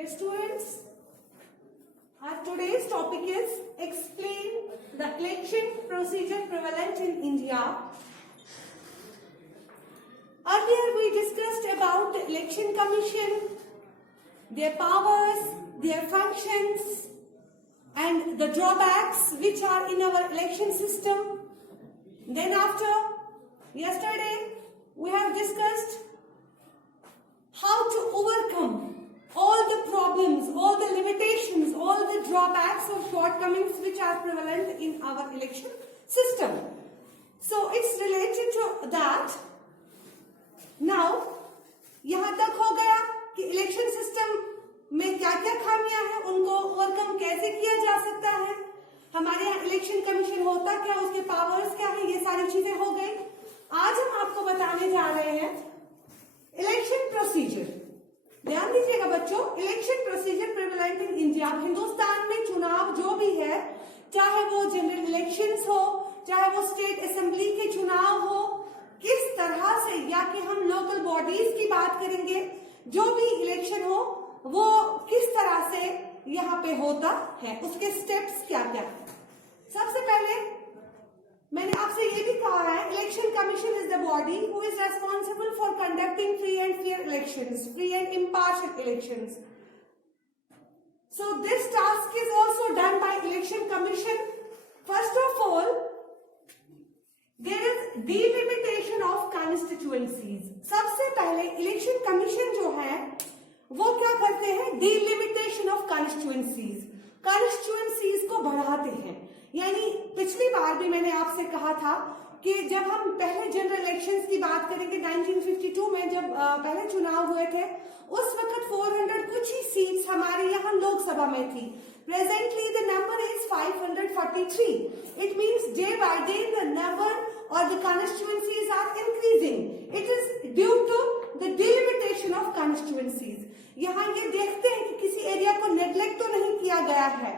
Dear students, our today's topic is explain the election procedure prevalent in India. Earlier we discussed about the election commission, their powers, their functions and the drawbacks which are in our election system. Then yesterday we have discussed how to overcome all the problems, all the limitations, all the drawbacks or shortcomings which are prevalent in our election system. So it's related to that. Now, यहाँ तक हो गया कि election system में क्या क्या खामियां हैं, उनको ओवरकम कैसे किया जा सकता है, हमारे यहाँ इलेक्शन कमीशन होता क्या, उसके पावर्स क्या है, ये सारी चीजें हो गई। आज हम आपको बताने जा रहे हैं इलेक्शन प्रोसीजर। ध्यान दीजिएगा बच्चों, election procedure prevalent in India. Hindustan में चुनाव जो भी है, चाहे वो जनरल इलेक्शंस हो, चाहे वो स्टेट असेंबली के चुनाव हो, किस तरह से, या कि हम लोकल बॉडीज की बात करेंगे, जो भी इलेक्शन हो वो किस तरह से यहाँ पे होता है, उसके स्टेप्स क्या क्या है। सबसे पहले मैंने आपसे ये भी कहा है, election commission is the body who is responsible for conducting free and fair elections, free and impartial elections. So this task is also done by election commission. First of all, there is delimitation of constituencies. सबसे पहले election commission जो है वो क्या करते हैं, delimitation of constituencies, constituencies को बढ़ाते हैं। यानी पिछली बार भी मैंने आपसे कहा था कि जब हम पहले जनरल इलेक्शंस की बात करेंगे, 1952 में जब पहले चुनाव हुए थे, उस वक्त 400 कुछ ही सीट्स हमारे यहाँ लोकसभा में थी। Presently the number is 543. It means day by day the number or the constituencies are increasing. It is due to the delimitation of constituencies. यहाँ ये देखते हैं कि किसी एरिया को नेग्लेक्ट तो नहीं किया गया है,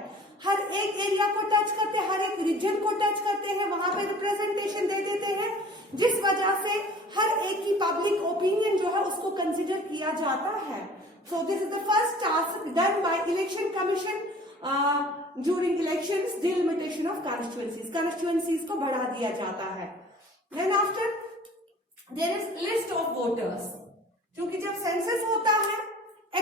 हर एक एरिया को टच करते हैं, हर एक रीजन को टच करते हैं, वहां पे रिप्रेजेंटेशन दे देते हैं, जिस वजह से हर एक की पब्लिक ओपिनियन जो है उसको कंसिडर किया जाता है। So this is the first task done by election commission during elections, delimitation of constituencies. Constituencies को बढ़ा दिया जाता है। Then after there is list of voters. क्योंकि जब सेंसस होता है,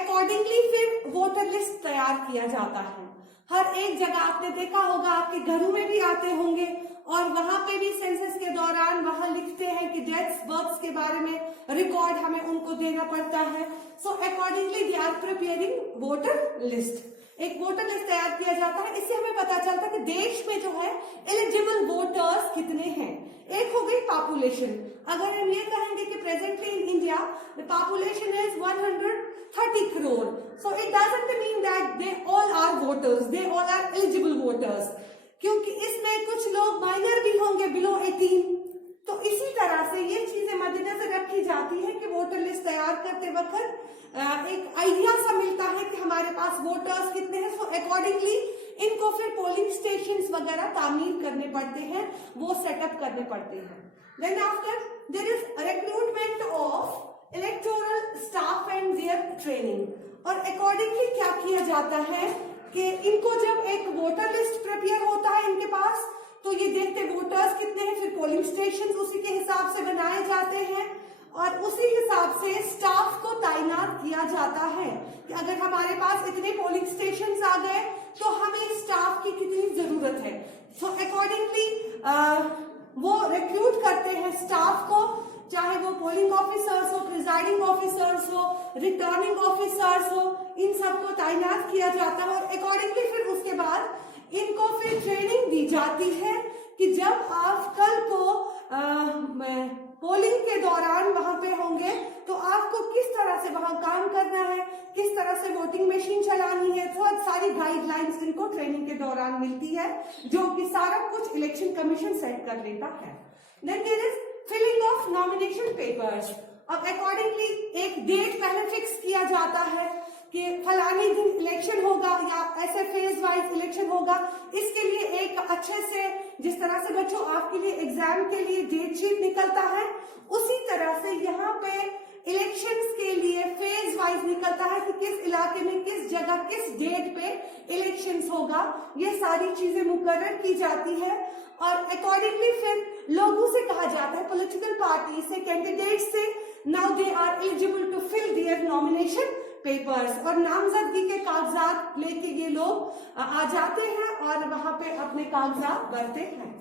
अकॉर्डिंगली फिर वोटर लिस्ट तैयार किया जाता है। हर एक जगह आपने देखा होगा, आपके घरों में भी आते होंगे और वहां पे भी सेंसस के दौरान वहां लिखते हैं कि डेथ्स बर्थ्स के बारे में रिकॉर्ड हमें उनको देना पड़ता है। So accordingly they are preparing voter list. एक वोटर लिस्ट तैयार किया जाता है, इससे हमें पता चलता है कि देश में जो है एलिजिबल वोटर्स कितने हैं। एक हो गई पॉपुलेशन। अगर हम ये कहेंगे कि presently in India the population is 130 crore, so it doesn't mean that they all are voters, they all are eligible voters, क्योंकि इसमें कुछ लोग माइनर भी होंगे बिलो 18। तो इसी तरह से ये चीजें मद्देनजर रखी जाती है कि वोटर लिस्ट तैयार करते वक्त एक आइडिया सा मिलता है कि हमारे पास वोटर्स कितने हैं। सो अकॉर्डिंगली इनको फिर पोलिंग स्टेशंस वगैरह तामीर करने पड़ते हैं, वो सेटअप करने पड़ते हैं। Then after there is recruitment of electoral staff and their training. और अकॉर्डिंगली क्या किया जाता है कि इनको जब एक वोटर लिस्ट प्रिपेयर होता है इनके पास, तो ये देखते वोटर्स कितने हैं, फिर पोलिंग स्टेशन उसी के हिसाब से बनाए जाते हैं और उसी हिसाब से स्टाफ को तैनात किया जाता है कि अगर हमारे पास इतने पोलिंग स्टेशंस आ गए तो हमें स्टाफ की कितनी जरूरत है। सो अकॉर्डिंगली वो रिक्रूट करते हैं स्टाफ को, चाहे वो पोलिंग ऑफिसर्स हो, प्रिजाइडिंग ऑफिसर्स हो, रिटर्निंग ऑफिसर्स हो, इन सबको तैनात किया जाता है। और अकॉर्डिंगली फिर उसके बाद इनको फिर ट्रेनिंग दी जाती है कि जब आप कल को पोलिंग के दौरान वहां पे होंगे तो आपको किस तरह से वहां काम करना है, किस तरह से वोटिंग मशीन चलानी है, बहुत सारी गाइडलाइंस इनको ट्रेनिंग के दौरान मिलती है, जो कि सारा कुछ इलेक्शन कमीशन सेट कर लेता है। Then there is filling of nomination papers. अब अकॉर्डिंगली एक डेट पहले फिक्स किया जाता है कि फलानी दिन इलेक्शन होगा या ऐसे फेज वाइज इलेक्शन होगा। इसके लिए एक अच्छे से, जिस तरह से बच्चों आपके लिए एग्जाम के लिए डेट शीट निकलता है, उसी तरह से यहाँ पे इलेक्शंस के लिए फेज वाइज निकलता है कि किस इलाके इलाके में किस जगह किस डेट पे इलेक्शंस होगा, ये सारी चीजें मुकर्रर की जाती है। और अकॉर्डिंगली फिर लोगों से कहा जाता है, पॉलिटिकल पार्टी से, कैंडिडेट से, now they are eligible to fill their nomination papers, और नामजदगी के कागजात लेके ये लोग आ जाते हैं और वहां पे अपने कागजात भरते हैं।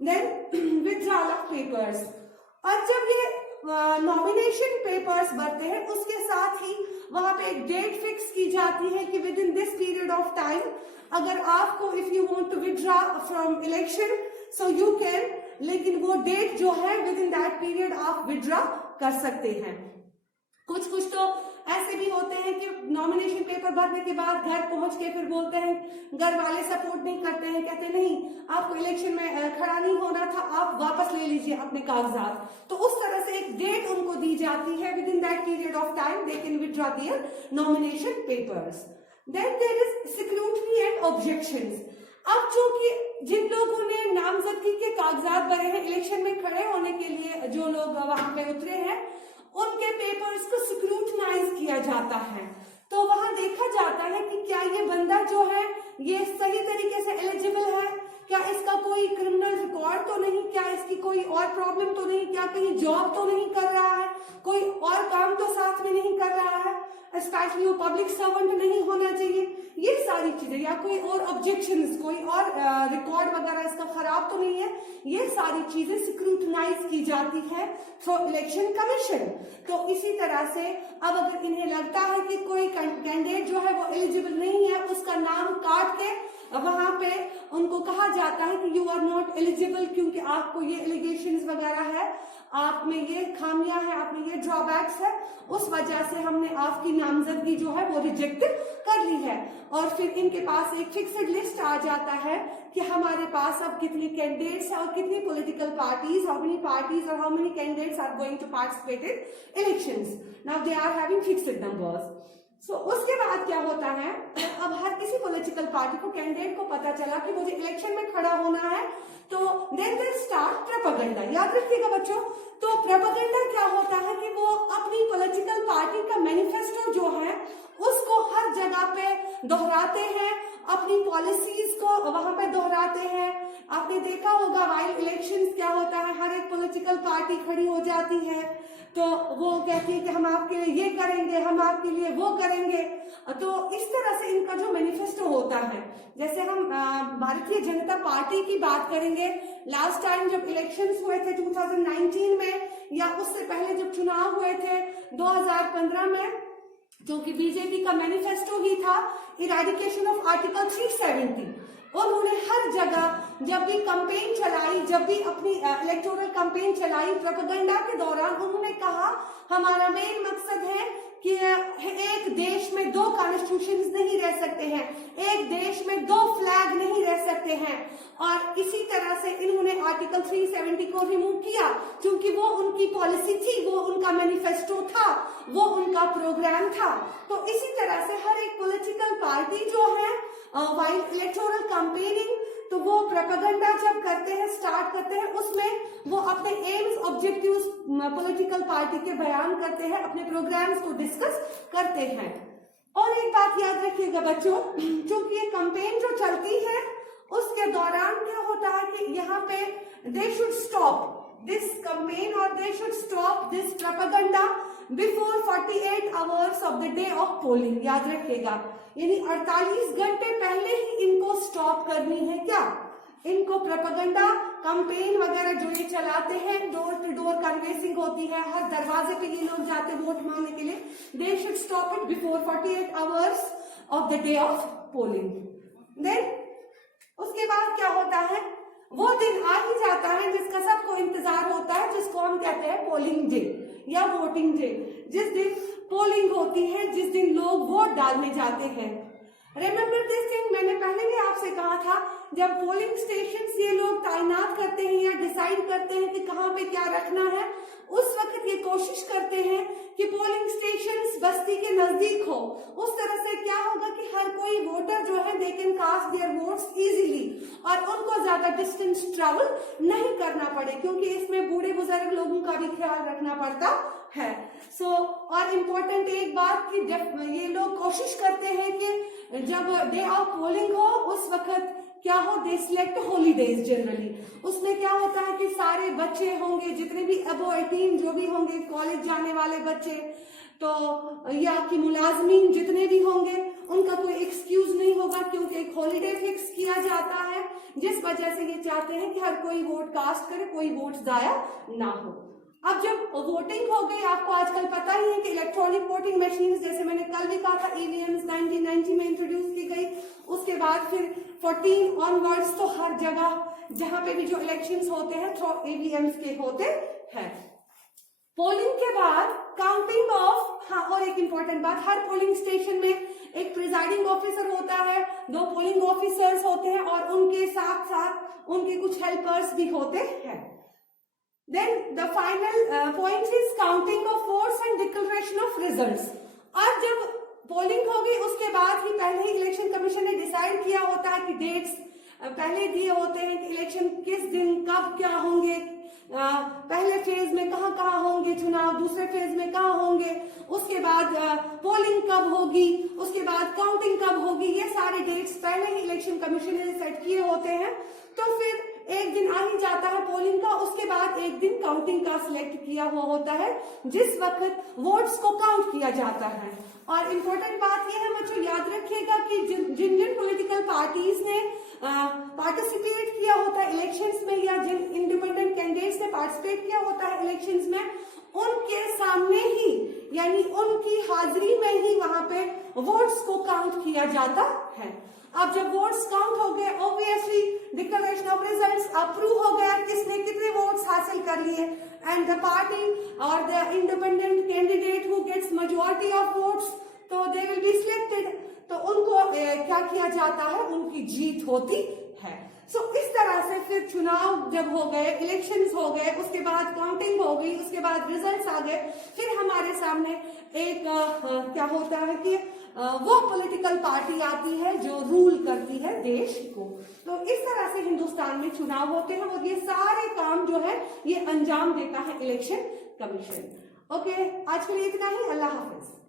देन विथड्रॉल ऑफ पेपर्स, और जब ये नॉमिनेशन पेपर्स भरते हैं उसके साथ ही वहां पे एक डेट फिक्स की जाती है कि within this period of time अगर आपको if you want to withdraw from election so you can, लेकिन वो डेट जो है विद इन दैट पीरियड आप विथड्रॉ कर सकते हैं। कुछ कुछ तो ऐसे भी होते हैं कि नॉमिनेशन पेपर भरने के बाद घर पहुंच के फिर बोलते हैं, घर वाले सपोर्ट नहीं करते हैं, कहते नहीं आपको इलेक्शन में खड़ा नहीं होना था, आप वापस ले लीजिए अपने कागजात। तो उस तरह से एक डेट उनको दी जाती है, within that period of time they can withdraw their nomination papers. Then there is scrutiny and objections. अब चूंकि जिन लोगों ने नामजदगी के कागजात भरे हैं इलेक्शन में खड़े होने के लिए, जो लोग वहां पे उतरे हैं, उनके पेपर्स को स्क्रूटनाइज किया जाता है। तो वहां देखा जाता है कि क्या ये बंदा जो है ये सही तरीके से एलिजिबल है, क्या इसका कोई क्रिमिनल रिकॉर्ड तो नहीं, क्या इसकी कोई और प्रॉब्लम तो नहीं, क्या कहीं जॉब तो नहीं कर रहा है, कोई और काम तो साथ में नहीं कर रहा है, स्पेशली वो पब्लिक सर्वेंट नहीं होना चाहिए, ये सारी चीजें, या कोई और ऑब्जेक्शंस, कोई और रिकॉर्ड वगैरह इसका खराब तो नहीं है, ये सारी चीजें स्क्रूटनाइज की जाती है थ्रू इलेक्शन कमीशन। तो इसी तरह से अब अगर इन्हें लगता है कि कोई कैंडिडेट जो है वो एलिजिबल नहीं है, उसका नाम काट के वहां पे उनको कहा जाता है कि यू आर नॉट एलिजिबल, क्योंकि आपको ये एलिगेशंस वगैरह है, आप में ये खामियां है, आप में ये ड्रॉबैक्स है, उस वजह से हमने आपकी नामजदगी जो है वो रिजेक्ट कर ली है। और फिर इनके पास एक फिक्स्ड लिस्ट आ जाता है कि हमारे पास अब कितने कैंडिडेट्स हैं और कितनी political parties, how many parties और how many candidates are going to participate in elections. Now they are having fixed numbers. So उसके बाद क्या होता है, अब हर किसी पॉलिटिकल पार्टी को, कैंडिडेट को पता चला कि मुझे इलेक्शन में खड़ा होना है, तो देन दे स्टार्ट प्रोपेगेंडा। याद रखिएगा बच्चों, तो प्रोपेगेंडा क्या होता है कि वो अपनी पॉलिटिकल पार्टी का मैनिफेस्टो जो है उसको हर जगह पे दोहराते हैं, अपनी पॉलिसीज को वहां पे दोहराते हैं। आपने देखा होगा वाइल इलेक्शंस क्या होता है, हर एक पॉलिटिकल पार्टी खड़ी हो जाती है, तो वो कहती है कि हम आपके लिए ये करेंगे, हम आपके लिए वो करेंगे। तो इस तरह से इनका जो मैनिफेस्टो होता है, जैसे हम भारतीय जनता पार्टी की बात करेंगे, लास्ट टाइम जब इलेक्शंस हुए थे 2019 में, या उससे पहले जब चुनाव हुए थे 2015 में, जो कि बीजेपी का मैनिफेस्टो ही था इरेडिकेशन ऑफ आर्टिकल 370। उन्होंने हर जगह जब भी कैंपेन चलाई, जब भी अपनी इलेक्टोरल कैंपेन चलाई, प्रोपेगेंडा के दौरान उन्होंने कहा हमारा मेन मकसद है कि एक देश में दो कॉन्स्टिट्यूशंस नहीं रह सकते हैं, एक देश में दो फ्लैग नहीं रह सकते हैं। और इसी तरह से इन्होंने आर्टिकल 370 को रिमूव किया, क्योंकि वो उनकी पॉलिसी थी, वो उनका मैनिफेस्टो था, वो उनका प्रोग्राम था। तो इसी तरह से हर एक पॉलिटिकल पार्टी जो है वाइल इलेक्टोरल कैंपेनिंग, तो वो प्रोपेगेंडा जब करते हैं, स्टार्ट करते हैं, उसमें वो अपने एम्स, ऑब्जेक्टिव्स पॉलिटिकल पार्टी के बयान करते हैं, अपने प्रोग्राम्स को डिस्कस करते हैं। और एक बात याद रखिएगा बच्चों, क्योंकि ये कैंपेन जो चलती है उसके दौरान क्या होता है कि यहाँ पे they should stop this campaign और they should stop this propaganda before 48 hours of the day of polling. याद रखिएगा, यानी 48 घंटे पहले ही इनको स्टॉप करनी है। क्या इनको प्रोपेगेंडा कैंपेन वगैरह जो ये चलाते हैं, डोर टू डोर कन्वेंसिंग होती है, हर दरवाजे पे ये लोग जाते हैं वोट मांगने के लिए, they should stop it before 48 hours of the day of polling. Then उसके बाद क्या होता है, वो दिन आ ही जाता है जिसका सबको इंतजार होता है, जिसको हम कहते हैं पोलिंग डे या वोटिंग डे, जिस दिन पोलिंग होती है, जिस दिन लोग वोट डालने जाते हैं। रिमेम्बर दिस थिंग, मैंने पहले भी आपसे कहा था, जब पोलिंग स्टेशन ये लोग तैनात करते हैं या डिसाइड करते हैं कि कहाँ पे क्या रखना है, उस वक्त ये कोशिश करते हैं कि पोलिंग स्टेशंस बस्ती के नजदीक हो। उस तरह से क्या होगा कि हर कोई वोटर जो है they can cast their votes easily, और उनको ज्यादा डिस्टेंस ट्रैवल नहीं करना पड़े, क्योंकि इसमें बूढ़े बुजुर्ग लोगों का भी ख्याल रखना पड़ता है। और इम्पोर्टेंट एक बात कि ये लोग कोशिश करते हैं कि जब डे ऑफ पोलिंग हो उस वक्त क्या हो, दे सिलेक्ट हॉलीडेज जनरली। उसमें क्या होता है कि सारे बच्चे होंगे, जितने भी अबो 18 जो भी होंगे, कॉलेज जाने वाले बच्चे तो या कि मुलाजमीन जितने भी होंगे, उनका कोई एक्सक्यूज नहीं होगा, क्योंकि एक हॉलीडे फिक्स किया जाता है, जिस वजह से ये चाहते हैं कि हर कोई वोट कास्ट करे, कोई वोट जाया ना हो। अब जब वोटिंग हो गई, आपको आजकल पता ही है कि इलेक्ट्रॉनिक वोटिंग मशीन्स, जैसे मैंने कल भी कहा था, ईवीएम्स 1990 में इंट्रोड्यूस की गई। उसके बाद फिर 14 ऑनवर्ड्स तो हर जगह जहां पे भी जो इलेक्शंस होते हैं थ्रू ईवीएम्स के होते हैं। पोलिंग के बाद काउंटिंग ऑफ, हाँ और एक इंपॉर्टेंट बात, हर पोलिंग स्टेशन में एक प्रिजाइडिंग ऑफिसर होता है, 2 पोलिंग ऑफिसर्स होते हैं और उनके साथ साथ उनके कुछ हेल्पर्स भी होते हैं। Then the final point is counting of votes and declaration of results। और जब पोलिंग हो गई उसके बाद ही पहले ही इलेक्शन कमीशन ने डिसाइड किया होता है कि डेट्स पहले दिए होते हैं कि इलेक्शन किस दिन कब क्या होंगे, पहले फेज में कहाँ होंगे चुनाव, दूसरे फेज में कहाँ होंगे, उसके बाद पोलिंग कब होगी, उसके बाद काउंटिंग कब होगी, ये सारे डेट्स पहले ही इलेक्शन कमीशन ने सेट किए होते हैं। तो फिर एक दिन आ ही जाता है पोलिंग का, उसके बाद एक दिन काउंटिंग का सिलेक्ट किया हुआ होता है, जिस वक्त वोट्स को काउंट किया जाता है। और इम्पोर्टेंट बात यह है बच्चों, याद रखिएगा कि जिन पॉलिटिकल पार्टीज ने पार्टिसिपेट किया होता है इलेक्शंस में, या जिन इंडिपेंडेंट कैंडिडेट्स ने पार्टिसिपेट किया होता है इलेक्शंस में, उनके सामने ही यानी उनकी हाजिरी में ही वहां पे वोट्स को काउंट किया जाता है। अब जब वोट्स काउंट हो गए, obviously declaration of results approve हो गया, किसने कितने वोट्स हासिल कर लिए, एंड द पार्टी और the independent candidate who gets majority of votes, तो दे विल बी सिलेक्टेड। तो उनको क्या किया जाता है, उनकी जीत होती है। सो इस तरह से फिर चुनाव जब हो गए, इलेक्शंस हो गए, उसके बाद काउंटिंग हो गई, उसके बाद रिजल्ट्स आ गए, फिर हमारे सामने एक क्या होता है कि वो पॉलिटिकल पार्टी आती है जो रूल करती है देश को। तो इस तरह से हिंदुस्तान में चुनाव होते हैं और ये सारे काम जो है ये अंजाम देता है इलेक्शन कमीशन। ओके, आज के लिए इतना ही। अल्लाह हाफिज।